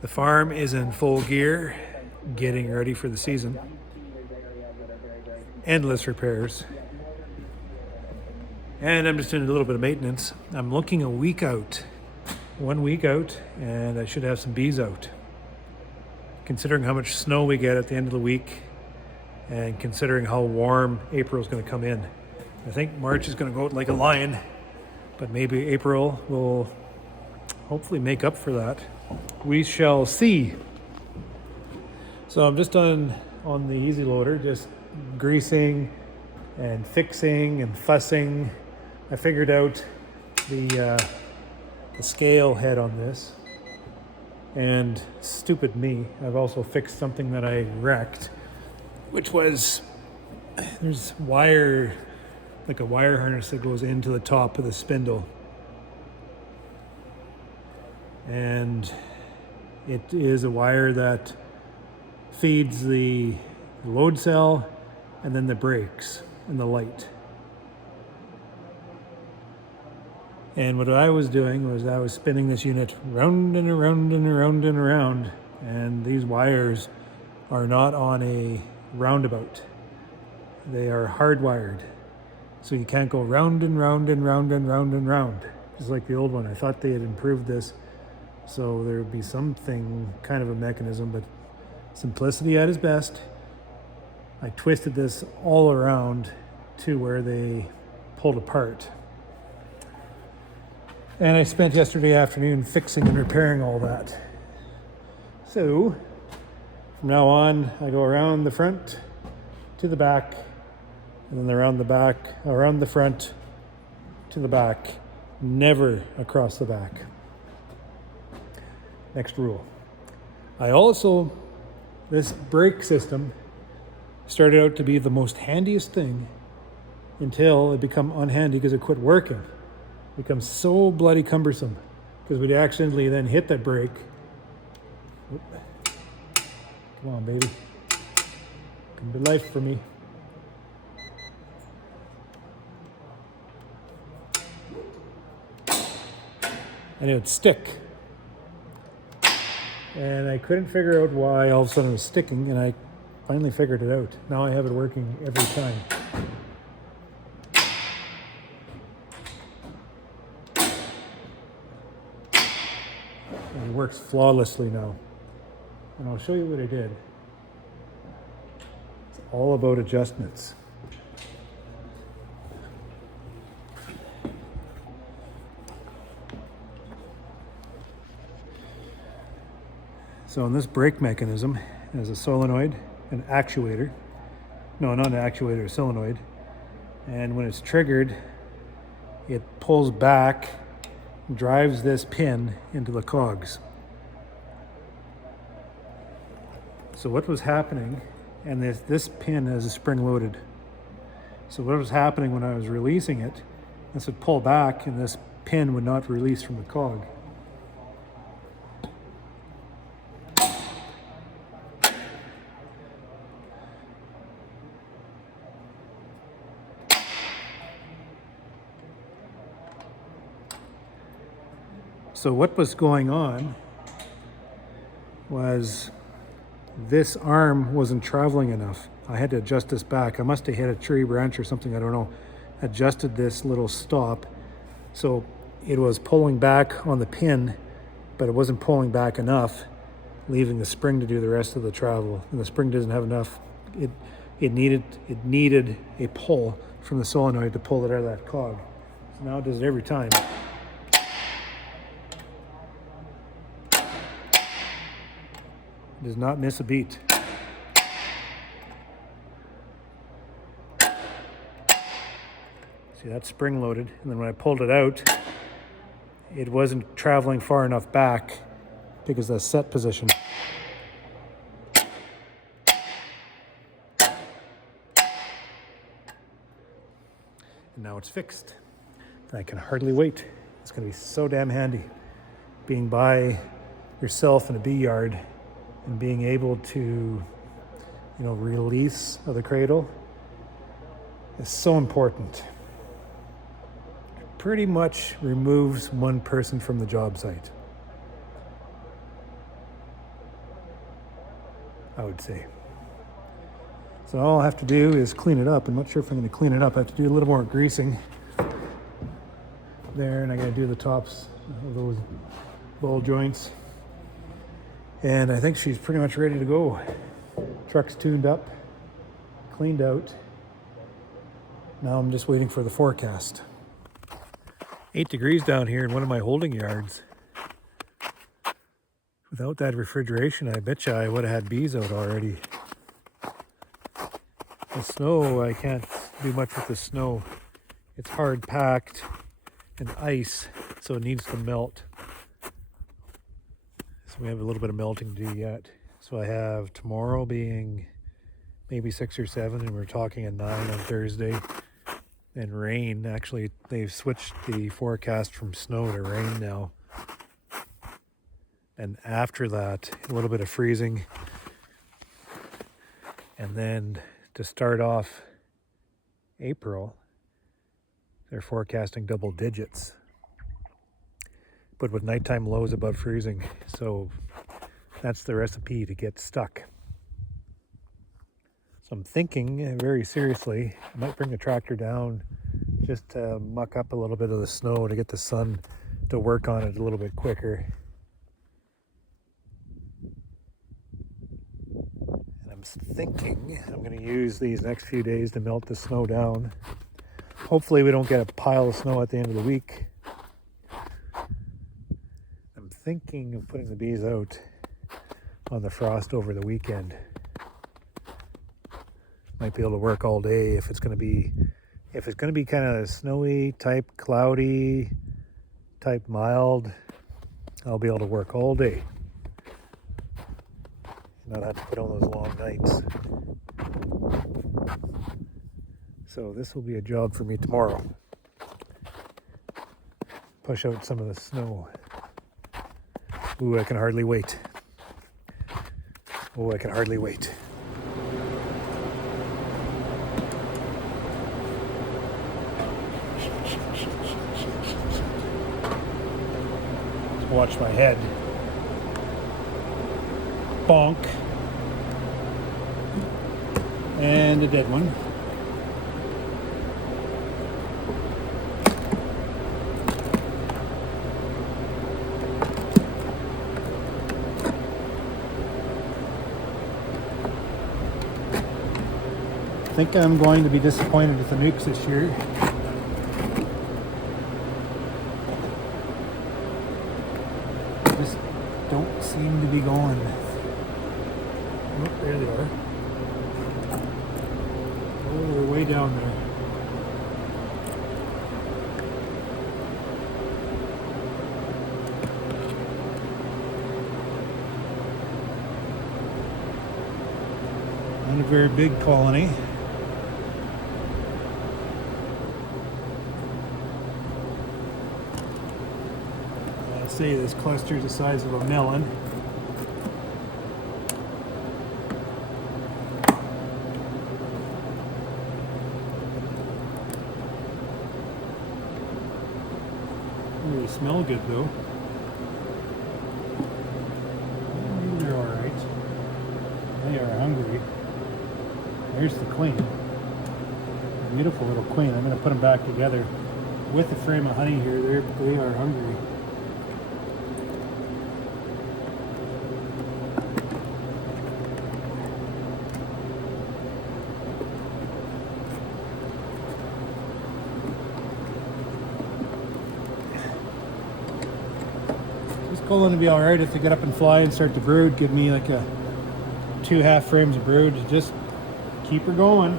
The farm is in full gear, getting ready for the season. Endless repairs. And I'm just doing a little bit of maintenance. I'm looking a week out, 1 week out, and I should have some bees out. Considering how much snow we get at the end of the week, and considering how warm April is going to come in. I think March is going to go out like a lion, but maybe April will hopefully make up for that. We shall see. So I'm just on the easy loader, just greasing and fixing and fussing. I figured out the scale head on this, and stupid me, I've also fixed something that I wrecked, which was there's wire, like a wire harness that goes into the top of the spindle, and it is a wire that feeds the load cell and then the brakes and the light. And what I was doing was I was spinning this unit round and around and around and around, and these wires are not on a roundabout. They are hardwired. So you can't go round and round and round and round and round, just like the old one. I thought they had improved this, so there would be something, kind of a mechanism, but simplicity at its best. I twisted this all around to where they pulled apart. And I spent yesterday afternoon fixing and repairing all that. So from now on, I go around the front to the back, and then around the back, around the front to the back, never across the back. Next rule. This brake system started out to be the most handiest thing until it became unhandy because it quit working. It becomes so bloody cumbersome because we'd accidentally then hit that brake. Oop. Come on, baby. Come to life for me. And it would stick. And I couldn't figure out why all of a sudden it was sticking, and I finally figured it out. Now I have it working every time. And it works flawlessly now. And I'll show you what I did. It's all about adjustments. So in this brake mechanism has a solenoid, an actuator. No, not an actuator, a solenoid. And when it's triggered, it pulls back, drives this pin into the cogs. So what was happening, and this pin is spring loaded. So what was happening when I was releasing it, this would pull back and this pin would not release from the cog. So what was going on was this arm wasn't traveling enough. I had to adjust this back. I must have hit a tree branch or something, I don't know. Adjusted this little stop. So it was pulling back on the pin, but it wasn't pulling back enough, leaving the spring to do the rest of the travel. And the spring doesn't have enough. It needed a pull from the solenoid to pull it out of that cog. So now it does it every time. Does not miss a beat. See, that's spring loaded, and then when I pulled it out, it wasn't traveling far enough back because of the set position. And now it's fixed. And I can hardly wait. It's going to be so damn handy. Being by yourself in a bee yard and being able to, release of the cradle is so important. It pretty much removes one person from the job site. I would say. So all I'll have to do is clean it up. I'm not sure if I'm going to clean it up. I have to do a little more greasing there, and I got to do the tops of those ball joints. And I think she's pretty much ready to go. Truck's tuned up, cleaned out. Now I'm just waiting for the forecast. 8 degrees down here in one of my holding yards. Without that refrigeration, I bet you I would have had bees out already. The snow, I can't do much with the snow. It's hard packed and ice, so it needs to melt. So we have a little bit of melting to do yet. So I have tomorrow being maybe 6 or 7, and we're talking at 9 on Thursday. And rain, actually, they've switched the forecast from snow to rain now. And after that, a little bit of freezing. And then to start off April, they're forecasting double digits, but with nighttime lows above freezing. So that's the recipe to get stuck. So I'm thinking very seriously, I might bring the tractor down just to muck up a little bit of the snow to get the sun to work on it a little bit quicker. And I'm thinking I'm going to use these next few days to melt the snow down. Hopefully we don't get a pile of snow at the end of the week. I'm thinking of putting the bees out on the frost over the weekend. Might be able to work all day if it's going to be kind of snowy type, cloudy type, mild. I'll be able to work all day, not have to put on those long nights. So this will be a job for me tomorrow. Push out some of the snow. Ooh, I can hardly wait. Oh, I can hardly wait. Watch my head. Bonk. And a dead one. I think I'm going to be disappointed with the nukes this year. Just don't seem to be going. Oh, there they are. Oh, they're way down there. Not a very big colony. Say this cluster is the size of a melon. They smell good though. They're all right. They are hungry. There's the queen. A beautiful little queen. I'm going to put them back together with a frame of honey here. They are hungry. Going to be all right if they get up and fly and start to brood. Give me like a 2 half frames of brood. Just keep her going.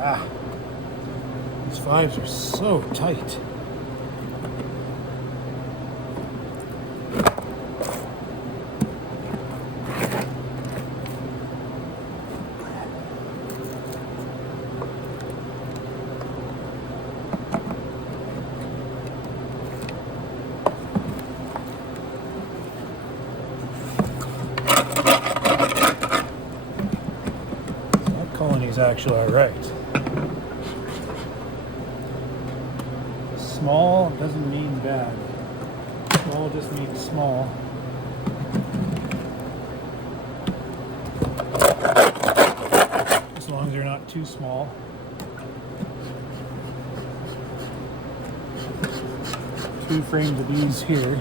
Ah, these fives are so tight. Colony's actually all right. Small doesn't mean bad. Small just means small. As long as they're not too small. Two frames of bees here.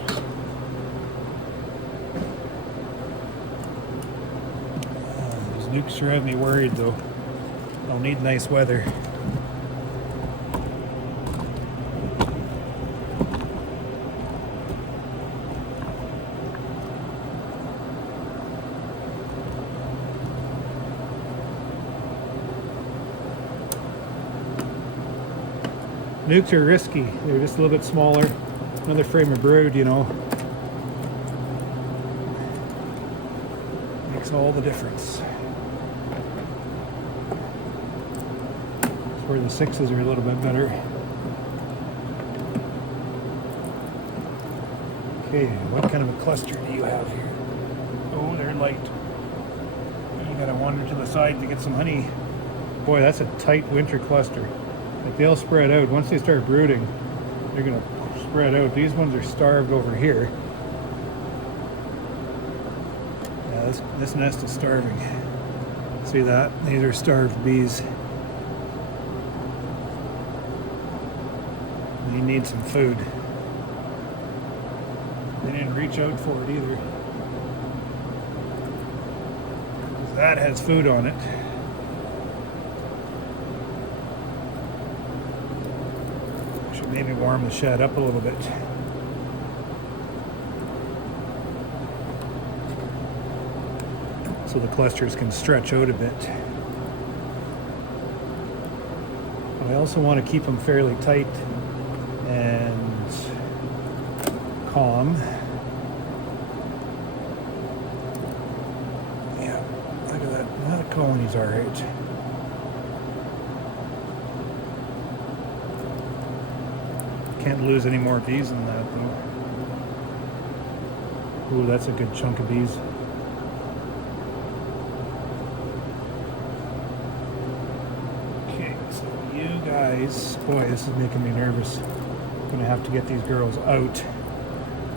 These nukes sure have me worried though. I'll need nice weather. Nukes are risky. They're just a little bit smaller. Another frame of brood, you know. Makes all the difference. Where the sixes are a little bit better. Okay, what kind of a cluster do you have here? Oh, they're light. You gotta wander to the side to get some honey. Boy, that's a tight winter cluster. Like they'll spread out. Once they start brooding, they're gonna spread out. These ones are starved over here. Yeah, this nest is starving. See that? These are starved bees. You need some food. They didn't reach out for it either. That has food on it. Should maybe warm the shed up a little bit. So the clusters can stretch out a bit. I also want to keep them fairly tight and calm. Yeah, look at that. That colony's all right. Can't lose any more bees than that, though. Ooh, that's a good chunk of bees. Okay, so you guys, boy, this is making me nervous. I'm gonna have to get these girls out.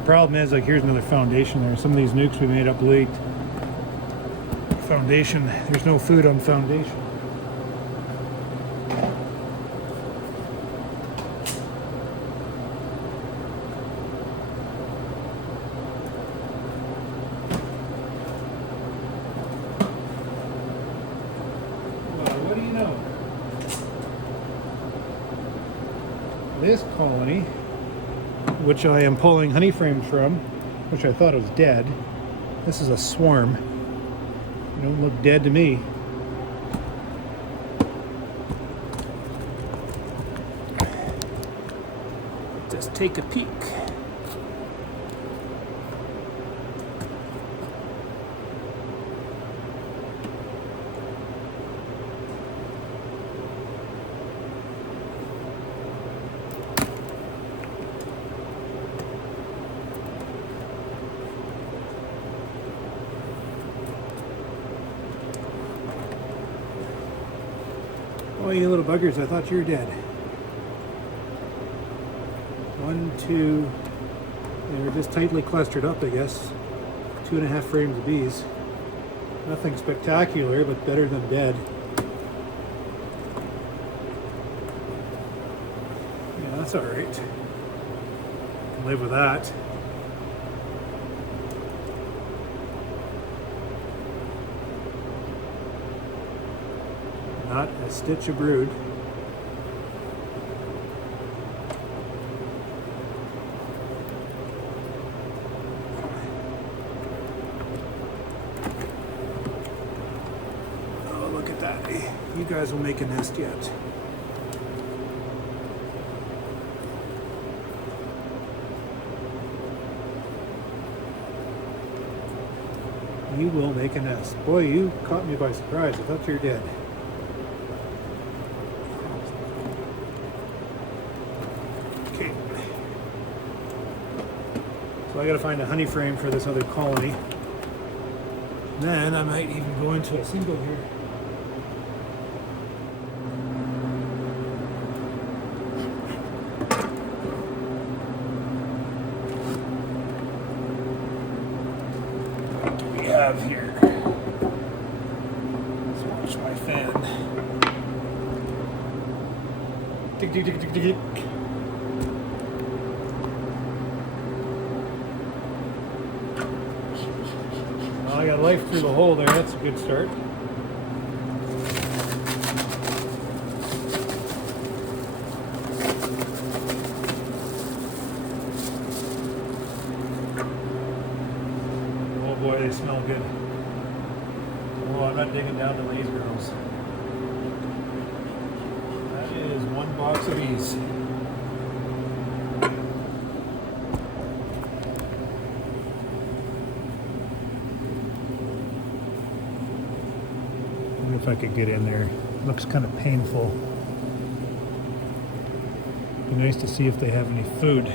Problem is, like, here's another foundation there. Some of these nukes we made up late. Foundation, there's no food on foundation. What do you know? This colony, which I am pulling honey frames from, which I thought was dead. This is a swarm. They don't look dead to me. Just take a peek. Oh, you little buggers, I thought you were dead. 1, 2, they were just tightly clustered up, I guess. 2.5 frames of bees. Nothing spectacular, but better than dead. Yeah, that's all right. Can live with that. Not a stitch of brood. Oh, look at that. you guys will make a nest yet. You will make a nest. Boy, you caught me by surprise. I thought you were dead. Okay. So I gotta find a honey frame for this other colony. Then I might even go into a single here. Have here. Let's watch my fan. Tick, tick, tick, tick, tick, tick. Well, I got life through the hole there. That's a good start. Boy, they smell good. Oh, I'm not digging down to these girls. That is one box of these. I wonder if I could get in there. It looks kind of painful. Be nice to see if they have any food.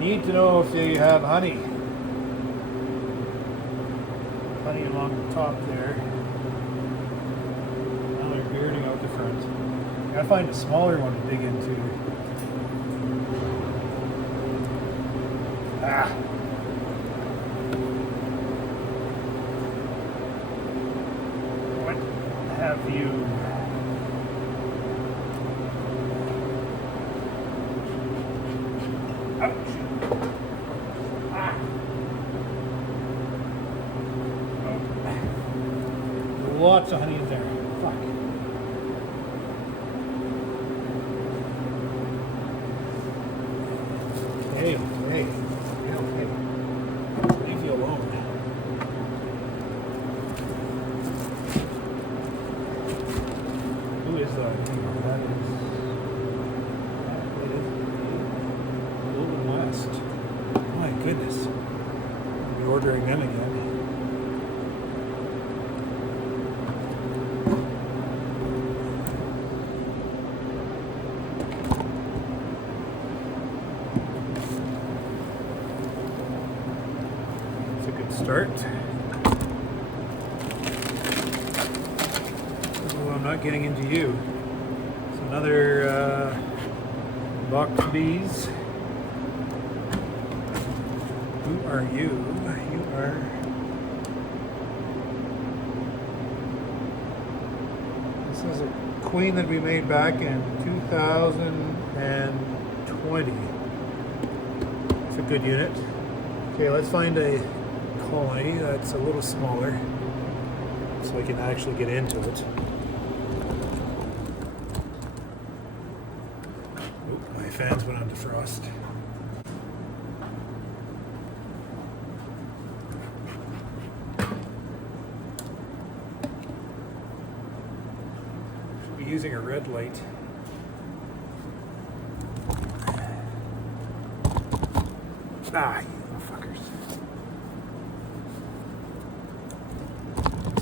Need to know if they have honey. Honey along the top there. Now they're bearding out the front. Gotta find a smaller one to dig into. Ah. What have you? Ouch. Lots of honey in there. Fuck. Hey, hey. Yeah, okay. Leave you alone. Who is that? That is Golden West. My goodness. I'll be ordering them again. Start. Oh, I'm not getting into you. It's another box of bees. Who are you? You are. This is a queen that we made back in 2020. It's a good unit. Okay, let's find a colony that's a little smaller so we can actually get into it. Oop, my fans went on defrost. Should be using a red light. Ah, you fuckers.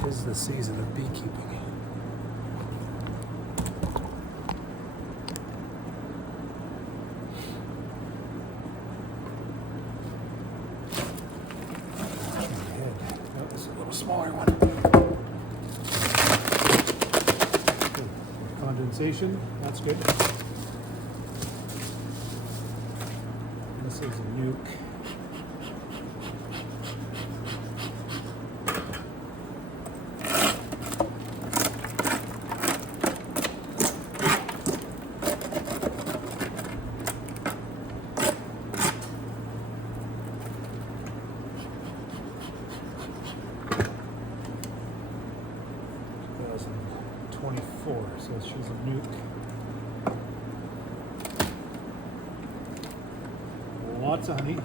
Tis the season of beekeeping. smaller one. Condensation, that's good. This is a nuke. So she's a nuke. Lots of honey.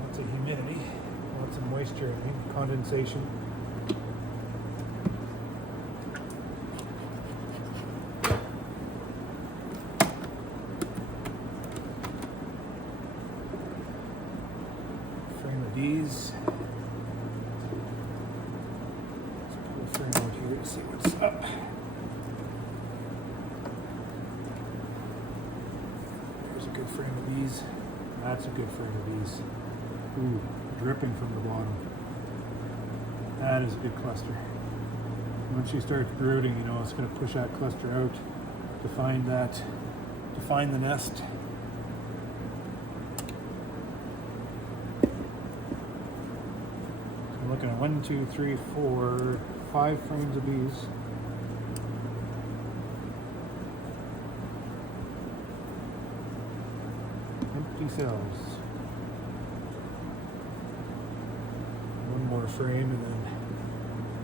Lots of humidity. Lots of moisture, I think. Condensation. Bees. Let's pull the frame out here to see what's up. There's a good frame of bees. That's a good frame of bees. Ooh, dripping from the bottom. That is a good cluster. Once she starts brooding, you know, it's going to push that cluster out to find the nest. Looking at 1, 2, 3, 4, 5 frames of bees. Empty cells. One more frame and then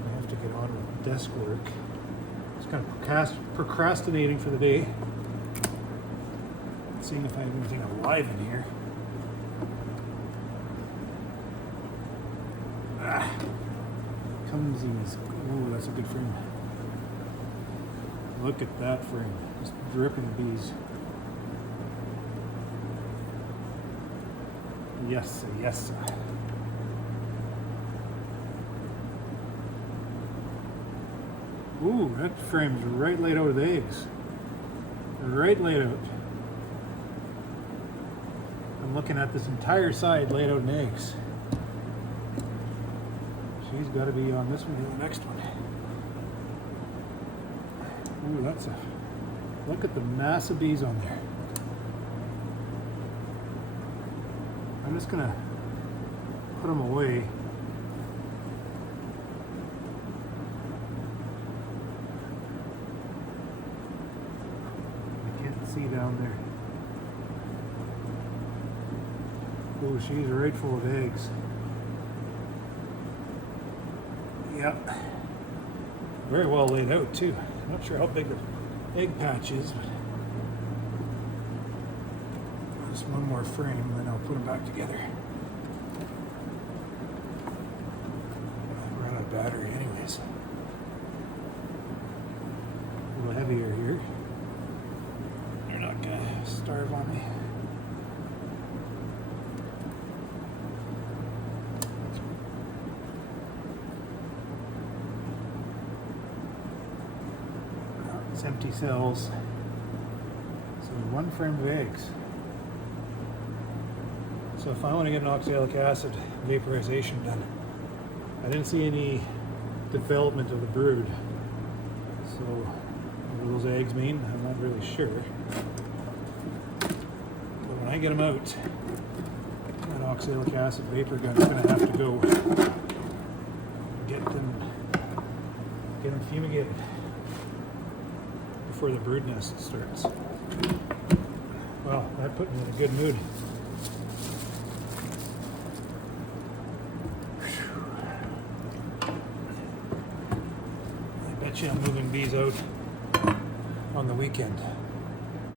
I have to get on with desk work. Just kind of procrastinating for the day. Seeing if I have anything alive in here. Cumsies. Oh, that's a good frame. Look at that frame. Just dripping bees. Yes, yes. Ooh, that frame's right laid out with eggs. Right laid out. I'm looking at this entire side laid out in eggs. She's got to be on this one or the next one. Ooh, that's a... Look at the mass of bees on there. I'm just going to put them away. I can't see down there. Ooh, she's right full of eggs. Yep. Very well laid out too. I'm not sure how big the egg patch is, but just one more frame and then I'll put them back together. I ran out of battery anyways. A little heavier here. You're not gonna starve on me. It's empty cells. So one frame of eggs. So if I want to get an oxalic acid vaporization done, I didn't see any development of the brood. So what do those eggs mean? I'm not really sure. But when I get them out, that oxalic acid vapor gun is going to have to go get them fumigated before the brood nest starts. Well, that put me in a good mood. I bet you I'm moving bees out on the weekend.